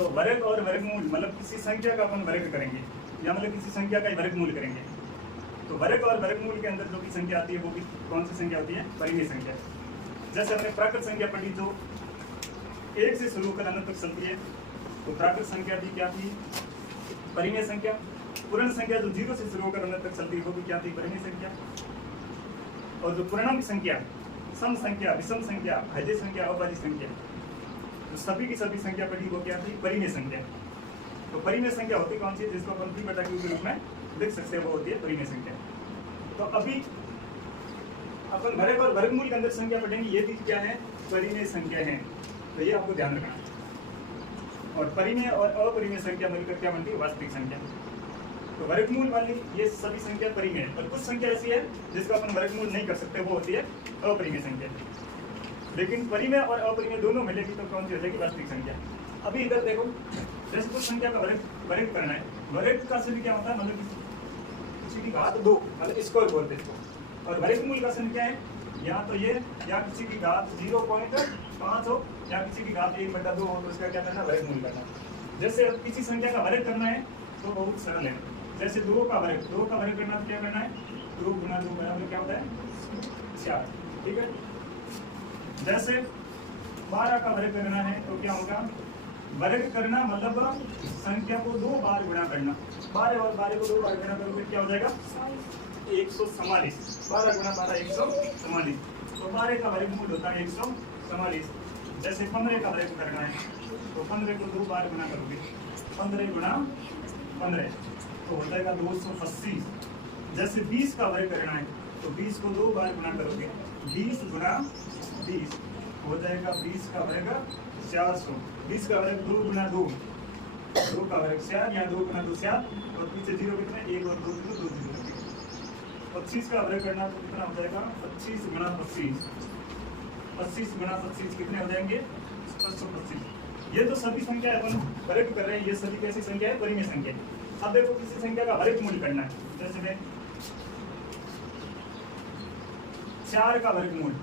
तो वर्ग और वर्गमूल मतलब किसी संख्या का अपन वर्ग करेंगे या मतलब किसी संख्या का वर्गमूल करेंगे। तो वर्ग और वर्गमूल के अंदर जो भी संख्या आती है वो भी कौन सी संख्या होती है? परिमेय संख्या। जैसे हमने प्राकृत संख्या पढ़ी जो 1 से शुरू होकर अनंत तक चलती है, तो प्राकृत संख्या भी क्या थी? परिमेय संख्या। पूर्ण संख्या जो 0 से शुरू होकर अनंत तक चलती है वो भी क्या थी? परिमेय संख्या। और जो पूर्णांक संख्या, सम संख्या, विषम संख्या, भाज्य संख्या, अभाज्य संख्या, तो सभी की सभी संख्या पढ़ी वो क्या थी? परिमेय संख्या। तो परिमेय संख्या होती कौन सी है जिसको अपन p बटा q के रूप में लिख सकते हैं? वो होती है परिमेय संख्या। तो अभी अपन वर्ग और वर्गमूल के अंदर संख्या पढ़ेंगे, ये भी क्या है? परिमेय संख्या है। तो ये आपको ध्यान रखना है। और परिमेय और अपरिमेय संख्या मिलकर क्या बनती है? वास्तविक संख्या। तो वर्गमूल वाली ये सभी संख्या परिमेय है, और कुछ संख्या ऐसी है जिसको अपन वर्गमूल नहीं कर सकते, वो होती है अपरिमेय संख्या। लेकिन परिमेय और अपरिमेय दोनों मिलेगी तो कौन सी हो जाएगी? वास्तविक संख्या। अभी इधर देखो, जैसे कुछ संख्या का वर्ग करना है, वर्ग का चिन्ह क्या होता है? मतलब किसी की घात 2, मतलब स्क्वायर बोलते हैं इसको। और वर्गमूल का चिन्ह क्या है? या तो ये, या किसी की घात 0.5 हो, या किसी की घात 1/2 हो, तो इसका क्या करना? वर्गमूल करना। जैसे अब किसी संख्या का वर्ग करना है तो बहुत सरल है। जैसे 2 का वर्ग करना तो क्या करना है? 2 गुना 2 बराबर क्या होता है? 4। ठीक है। जैसे 12 का वर्ग करना है तो क्या होगा? वर्ग करना मतलब संख्या को 2 बार गुणा करना। 12 और 12 को 2 बार गुणा करोगे क्या हो जाएगा? 144। 12 गुणा 12 144। तो 12 का वर्गमूल होता है 144। जैसे 15 का वर्ग करना है तो 15 को 2 बार गुणा करोगे, 15 गुणा 15 तो हो जाएगा 225। जैसे 20 का वर्ग करना है तो 20 को 2 बार गुणा करोगे, 20 गुणा 20 हो जाएगा 20 का वर्ग 400। 20 का वर्ग 2 गुणा 2, 2 का वर्ग 4, या 2 गुणा 2 4, और पीछे 0 कितने? 1 और 2 0, 2 0। 25 का वर्ग करना तो कितना हो जाएगा? 25 गुणा 25, 25 गुणा 25 कितने हो जाएंगे? 725। ये तो सभी संख्या अपन वर्ग कर रहे हैं, ये सभी कैसी संख्या है? परिमेय संख्या। अब देखो किसी संख्या का वर्गमूल करना है, जैसे मैं 4 का वर्गमूल,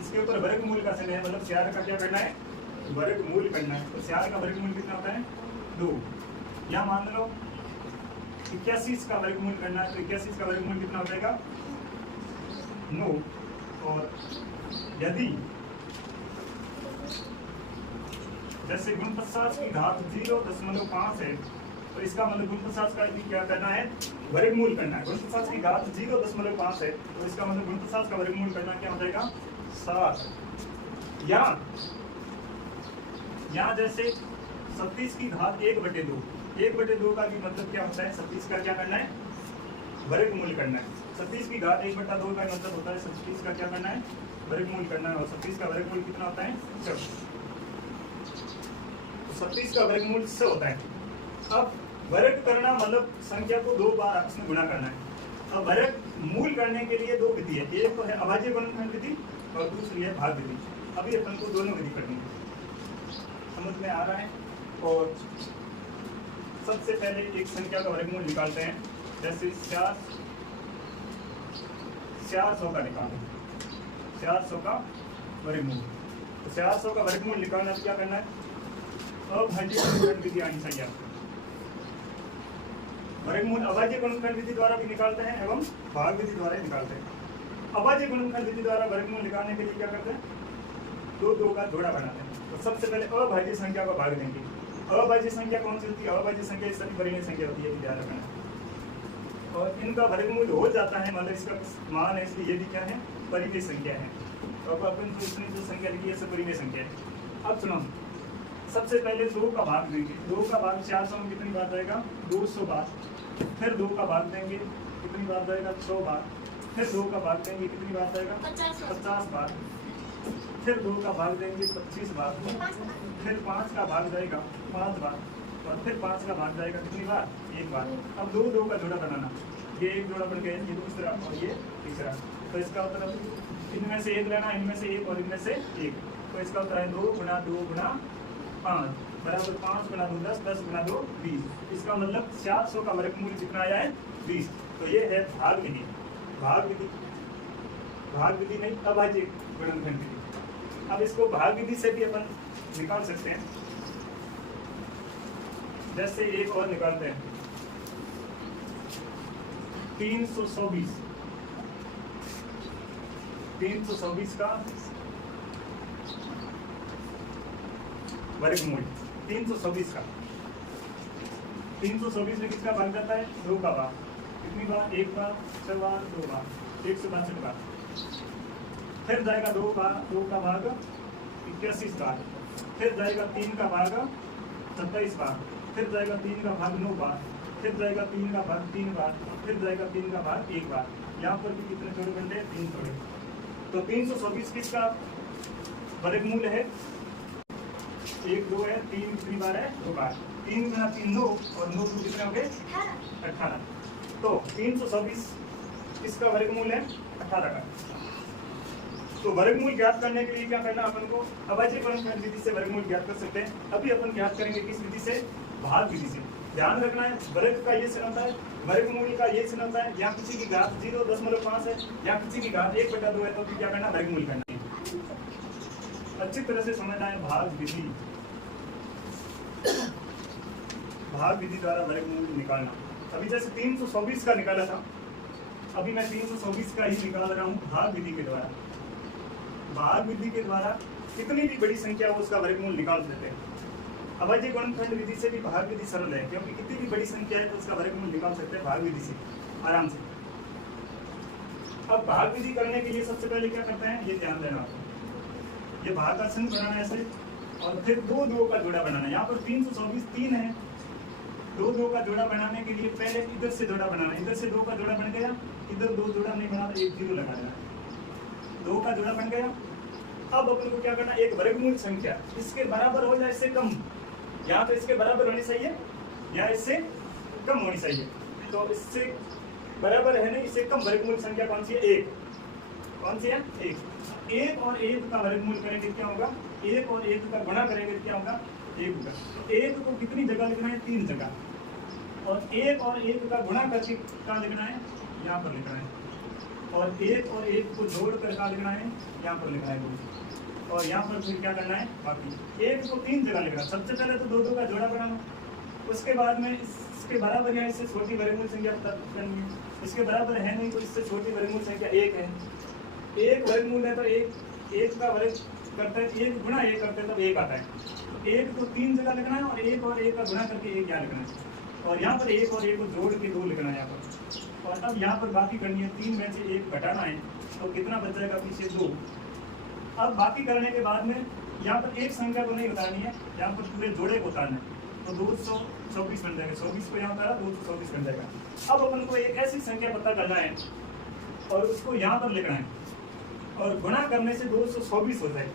इसके ऊपर वर्गमूल का चिन्ह है, मतलब 4 का क्या करना है? वर्गमूल करना है। तो 4 का वर्गमूल कितना होता है? 2। या मान लो 81 का वर्गमूल करना है तो 81 का वर्गमूल कितना हो जाएगा? 9। और यदि जैसे 49 की घात 0.5 है तो इसका मतलब 49 का भी क्या करना है? वर्गमूल करना है। 49 की घात 0.5 है तो इसका मतलब 49 का वर्गमूल करना क्या हो जाएगा? 7। या जैसे 37 की घात 1/2, 1/2 का भी मतलब क्या होता है? 37 का क्या करना है? वर्गमूल करना है। 37 की घात 1/2 का मतलब होता है 37 का क्या करना है? वर्गमूल करना है। और 37 का वर्गमूल कितना होता है? 6। 37 का वर्गमूल 6 होता है। अब वर्ग करना मतलब संख्या को 2 बार आपस में गुणा करना है। अब वर्ग मूल करने के लिए 2 विधि है, एक तो है अभाज्य गुणनखंड विधि और दूसरी है भाग विधि। अभी अपन को दोनों विधि करनी है, समझ में आ रहा है? और सबसे पहले एक संख्या का वर्गमूल निकालते हैं। जैसे 400 का निकालें, 400 का वर्गमूल। तो 400 का वर्गमूल निकालना तो क्या करना है? अभाज्य गुणनखंड विधि आनी चाहिए आपको। वर्गमूल अभाज्य गुणनखंड विधि द्वारा भी निकालते हैं एवं भाग विधि द्वारा ही निकालते हैं। अभाज्य गुणनखंड विधि द्वारा वर्गमूल निकालने के लिए क्या करते हैं? 2 का जोड़ा बनाते हैं। तो सबसे पहले अभाज्य संख्या को भाग देंगे। अभाज्य संख्या कौन सी होती है? अभाज्य संख्या सभी परिमेय संख्या होती है, ध्यान रखना। और इनका वर्गमूल हो जाता है, मतलब इसका मान है, इसलिए ये भी क्या है? परिमेय संख्या है। तो अब अपन तो इसमें जो संख्या लिखी है सब परिमेय संख्या है। अब सुनो, सबसे पहले 2 का भाग देंगे। 2 का भाग 400 में कितनी बार जाएगा? 200 बार। फिर 2 का भाग देंगे, कितनी बार जाएगा? 100 बार। फिर 2 का भाग देंगे, कितनी बार जाएगा? 50 बार। फिर 2 का भाग देंगे 25 बार। फिर 5 का भाग जाएगा 5 बार। और फिर 5 का भाग जाएगा कितनी बार? 1 बार। अब 2 का जोड़ा बनाना, ये एक जोड़ा बन गया, ये दूसरा और ये तीसरा। तो इसका उत्तर इनमें से एक लेना, इनमें से एक और इनमें से एक। तो इसका उत्तर है 2 गुणा 2 गुणा 5 बराबर 5 गुणा 2 10, 10 गुणा 2 20। इसका मतलब 400 का वर्गमूल कितना आया है? 20। तो ये है भाग विधि। भाग विधि नहीं, अभाज्य गुणनखंड विधि। अब इसको भाग विधि से भी अपन निकाल सकते हैं। जैसे एक और निकालते हैं 324 का वर्गमूल। 324 का 324 में किसका भाग जाता है? 2 का भाग। कितनी बार? 1 बार, 6 बार, 2 बार, 162 बार। फिर जाएगा 2 का भाग 81 बार। फिर जाएगा 3 का भाग 27 बार। फिर जाएगा 3 का भाग 9 बार। फिर जाएगा 3 का भाग 3 बार। फिर जाएगा 3 का भाग 1 बार। यहाँ पर भी कितने जोड़े बनते हैं? 3 जोड़े। तो 324 किसका वर्गमूल है? 1 2 है, 3 कितनी बार है? 2 बार। 3 गुना 3 9 और 9 कितने हो गए? 18। तो 324 किसका वर्गमूल है? 18 का। तो वर्गमूल ज्ञात करने के लिए क्या करना अपन को? अभाज्य गुणनखंड विधि से वर्गमूल ज्ञात कर सकते हैं। अभी अपन ज्ञात करेंगे किस विधि से? भाग विधि से। ध्यान रखना है, वर्ग का ये चिन्ह होता है, वर्गमूल का ये चिन्ह होता है। या किसी की घात 0.5 है या किसी की घात 1/2 है, तो क्या करना? वर्गमूल करना है। अच्छी तरह से समझना है भाग विधि। भाग विधि द्वारा वर्गमूल निकालना। अभी जैसे 324 का निकाला था, अभी मैं 324 का ही निकाल रहा हूँ भाग विधि के द्वारा। भाग विधि के द्वारा कितनी भी बड़ी संख्या हो उसका वर्गमूल निकाल सकते हैं। अभाज्य गुणनखंड विधि से भी भाग विधि सरल है, क्योंकि कितनी भी बड़ी संख्या है तो उसका वर्गमूल निकाल सकते हैं भाग विधि से आराम से। अब भाग विधि करने के लिए सबसे पहले क्या करते हैं, ये ध्यान देना आपको। ये भाग का संघ बनाना है ऐसे, और फिर 2 2 का जोड़ा बनाना है। यहाँ पर 324 3 है, 2 2 का जोड़ा बनाने के लिए पहले इधर से जोड़ा बनाना है। इधर से 2 का जोड़ा बन गया, इधर 2 जोड़ा नहीं बना तो 1 0 लगा देना। 2 का जोड़ा बन गया। अब अपन को क्या करना? एक वर्गमूल संख्या इसके बराबर हो या इससे कम, या तो इसके बराबर होनी चाहिए या इससे कम होनी चाहिए। तो इससे बराबर है नहीं, इससे कम वर्गमूल संख्या कौन सी है? 1। कौन सी है? 1। 1 और 1 का वर्गमूल करेंगे क्या होगा? 1 और 1 का गुणा करेंगे क्या होगा? 1 होगा। तो 1 को कितनी जगह लिखना है? 3 जगह। और 1 और 1 का गुणा करके कहाँ लिखना है? यहाँ पर लिखना है। और 1 और 1 को जोड़ कर कहाँ लिखना है? यहाँ पर लिखना है। और यहाँ पर फिर क्या करना है? बाकी 1 को 3 जगह लिखना। सबसे पहले तो 2 2 का जोड़ा बनाना, उसके बाद में इसके बराबर या इससे छोटी वर्गमूल संख्या पता करनी है। इसके बराबर है नहीं तो इससे छोटी वर्गमूल संख्या 1 है। 1 वर्गमूल है तो 1 का वर्ग करते हैं, 1 गुणा 1 करते हैं तो 1 आता है। 1 को 3 जगह लिखना है और 1 और 1 का गुणा करके 1 यहाँ लिखना है। और यहाँ पर 1 और 1 को जोड़ के 2 लिखना है यहाँ पर। और अब यहाँ पर बाकी करनी है, 3 में से 1 घटाना है तो कितना बच जाएगा? पीछे 2। अब बाकी करने के बाद में यहाँ पर एक संख्या को नहीं उतारनी है, यहाँ पर पूरे जोड़े को उतारना है। तो 224 बन जाएगा। 24 को यहाँ उतारा, 224 बन जाएगा। अब अपन को एक ऐसी संख्या पता करना है और उसको यहाँ पर लिखना है, और गुणा करने से 224 हो जाएगा।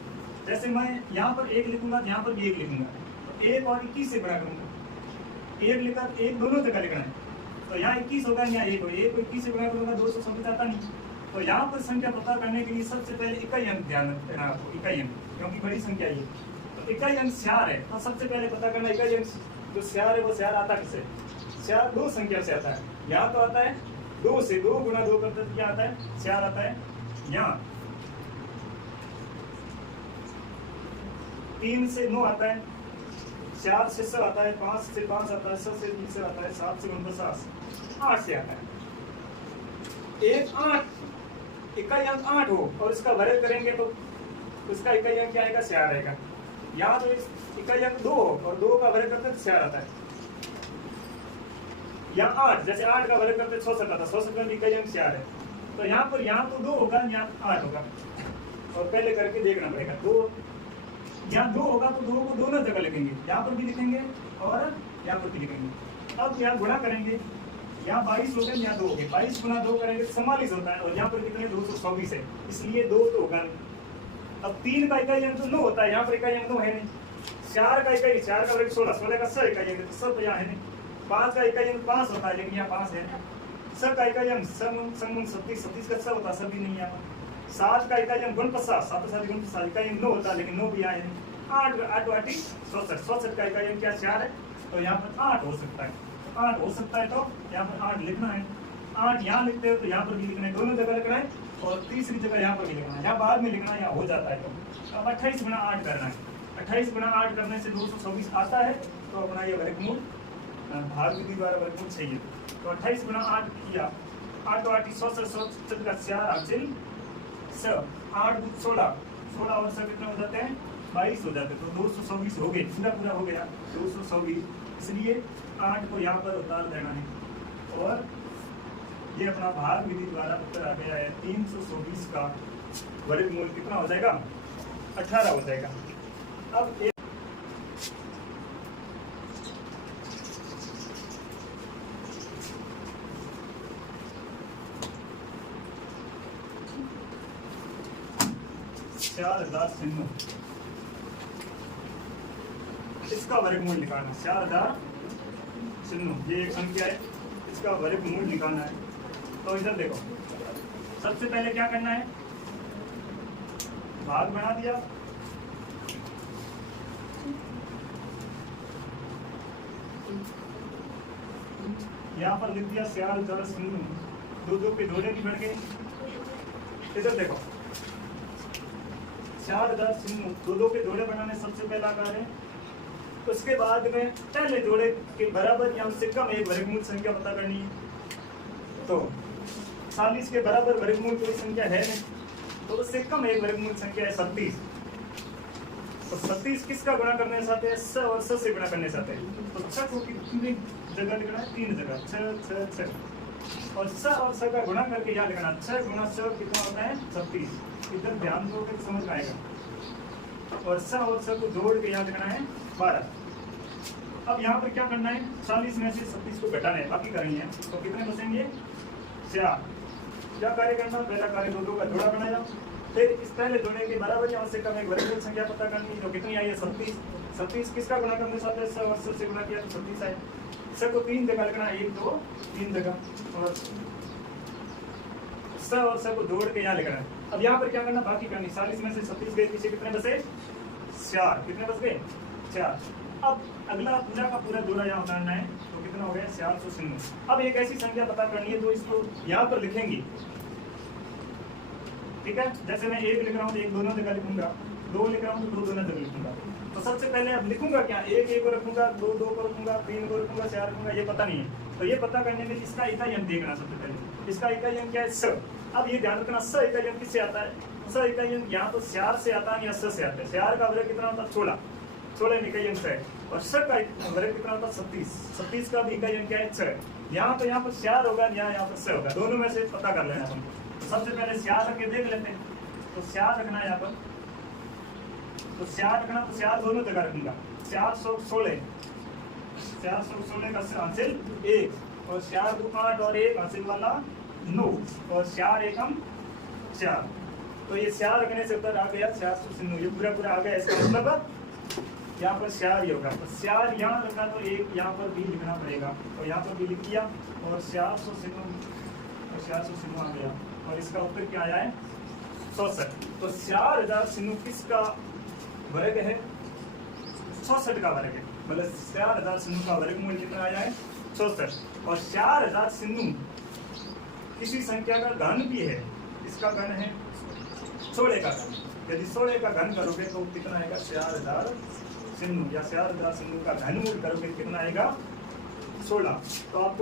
जैसे मैं यहाँ पर 1 लिखूंगा, यहाँ पर भी 1 लिखूंगा, तो 1 और 21 से गुणा करूंगा। 1 लिखा, 1 दोनों जगह लिखना है। तो यहाँ 21 होगा, यहाँ 1 होगा। 1 को 21 से गुणा करूंगा, 224 आता नहीं। तो यहाँ पर संख्या पता करने के लिए सबसे पहले इकाई अंक ध्यान देना आपको। इकाई अंक, क्योंकि बड़ी संख्या ये, तो इकाई अंक स्यार है। तो सबसे पहले पता करना इकाई अंक जो स्यार है वो स्यार आता किससे? स्यार 2 संख्या से आता है। यहाँ तो आता है 2 से, 2 गुणा 2 करते क्या आता है? स्यार आता है। यहाँ 3 से 9 आता है, 4 से 6 आता है, 5 से 5 आता है, 6 से 20 आता है, 7 से 49, 8 से आता है। 1 8 इकाई अंक 8 हो और इसका वर्ग करेंगे तो उसका इकाई अंक क्या आएगा? स्यार आएगा। यहाँ तो इकाई अंक 2 हो और 2 का वर्ग करते तो स्यार आता है। यहाँ 8, जैसे 8 का वर्ग करते 66 आता है, 66 का इकाई अंक स्यार है। तो यहाँ पर यहाँ तो 2 होगा, यहाँ 8 होगा। और पहले करके देखना पड़ेगा। 2 यहाँ 2 होगा तो 2 को दोनों जगह लिखेंगे, यहाँ पर भी लिखेंगे और यहाँ पर भी लिखेंगे। अब यहाँ गुणा करेंगे, यहाँ 22 हो गए, यहाँ 2 हो गए। 22 गुना 2 करेंगे 44 होता है, और यहाँ पर कितने? 224 है, इसलिए 2 तो होगा। अब 3 का इकाई अंक तो 9 होता है, यहाँ पर इकाई अंक 9 है नहीं। 4 का इकाई, 4 का वर्ग 16, 16 का 6 इकाई अंक, 6 तो यहाँ है नहीं। 5 का इकाई अंक 5 होता है, लेकिन यहाँ 5 है। 6 का इकाई अंक 37, 37 का 6 होता है, सभी नहीं यहाँ। 7 का इकाई अंक 49, 7 7 49 इकाई अंक 9 होता है, लेकिन 9 भी यहाँ है नहीं। 8 8 8 64, 64 का इकाई अंक क्या? 4 है, तो यहाँ पर 8 हो सकता है। 8 हो सकता है तो यहाँ पर 8 लिखना है। 8 यहाँ लिखते हो तो यहाँ पर भी लिखना है, दोनों जगह लिखना है, और तीसरी जगह यहाँ पर भी लिखना है। यहाँ बाद में लिखना है, यहाँ हो जाता है। तो अब 28 गुना 8 करना है। 28 गुना 8 करने से 224 आता है, तो अपना ये वर्गमूल भाग विधि द्वारा वर्गमूल चाहिए। तो 28 गुना 8 किया, 8 8 100 का 4 हासिल 8 16 16 और सब कितने हो जाते हैं 22 हो जाते हैं। तो 224 हो गए, पूरा पूरा हो गया 224, इसलिए 8 को यहाँ पर उतार देना है और ये अपना भाग विधि द्वारा उत्तर आ गया है 324 का वर्गमूल कितना हो जाएगा 18 हो जाएगा। अब एक इसका वर्गमूल निकालना 4000 ये एक संख्या है, इसका वर्गमूल निकालना है। तो इधर देखो, सबसे पहले क्या करना है, भाग बना दिया, यहाँ पर लिख दिया 4000 दो दो पे जोड़े भी बढ़ गए। इधर देखो 4000 दो दो पे जोड़े बनाने सबसे पहला कार्य है। उसके बाद में पहले जोड़े के बराबर या उससे कम एक वर्गमूल संख्या पता करनी है। तो 40 के बराबर वर्गमूल कोई संख्या है नहीं, तो उससे कम एक वर्गमूल संख्या है 37। तो 37 किसका गुणा करने चाहते हैं, स और स से गुणा करने चाहते हैं। तो छ को कितनी जगह लिखना है, 3 जगह, 6 6 6 और स का गुणा करके यहाँ लिखना 6 गुणा स कितना होता है 36। इधर ध्यान दोगे तो समझ आएगा। और स को जोड़ के यहाँ लिखना है 12। अब यहाँ पर क्या करना है, 40 में से 37 को घटाना है, बाकी करनी है। तो कितने बचेंगे 4। क्या कार्य करना, पहला कार्य दो दो का जोड़ा बनाया, फिर इस पहले जोड़े के बराबर या उससे कम एक वर्गमूल संख्या पता करनी, तो कितनी आई है 37। 37 किसका गुणा करने साथ है, स और स से गुणा किया तो 36 आए। स को 3 जगह लिखना, 1 2 3 जगह, और स और स को जोड़ के यहाँ लिखना है। अब यहाँ पर क्या करना, बाकी करनी, 40 में से 36 गए, पीछे कितने बचे 4। कितने बच गए 4। अब अगला पूरा का पूरा जोड़ा यहाँ उतारना है, तो कितना हो गया 490। अब एक ऐसी संख्या पता करनी है तो इसको यहाँ पर लिखेंगे, ठीक है। जैसे मैं 1 लिख रहा हूँ तो 1 दोनों जगह लिखूंगा, 2 लिख रहा हूँ तो 2 दोनों जगह लिखूंगा। तो सबसे पहले अब लिखूंगा क्या, 1 1 को रखूंगा, 2 2 को रखूंगा, 3 को रखूंगा, 4 रखूंगा, ये पता नहीं है। तो ये पता करने में इसका इकाई अंक देखना, सबसे पहले इसका इकाई अंक क्या है स। अब ये ध्यान रखना स इकाई अंक किससे आता है, स इकाई अंक यहाँ तो 4 से आता है या स से आता है। 4 का वर्ग कितना होता है 16, 16 इकाई अंक है, और स का वर्ग कितना होता है 37, 37 का भी इकाई अंक क्या है 6। यहाँ पर 4 होगा, यहाँ पर 6 होगा, दोनों में से पता कर लेना अपन। तो सबसे पहले 4 रख के देख लेते हैं। तो 4 रखना है यहाँ पर, तो 4 रखना, तो 4 दोनों जगह रखूंगा, 416 का हासिल 1, और 4 2 8 और 1 हासिल वाला 9, और 4 एकम 4। तो ये 4 रखने से उत्तर आ गया 490, ये पूरा पूरा आ गया। इसका मतलब यहाँ पर 4 ही होगा, तो 4 यहाँ रखना, तो 1 यहाँ पर भी लिखना पड़ेगा, तो यहाँ पर भी लिख दिया, और 490 आ गया, और इसका उत्तर क्या आया है 64। तो 4000 किसका वर्ग है 64 का वर्ग है, मतलब 4000 का वर्गमूल कितना आया है 64। और 4000 किसी संख्या का घन भी है, इसका घन है 16 का घन। यदि 16 का घन करोगे तो कितना आएगा 4000 या 4000 का घनमूल करोगे कितना आएगा 16। तो आपको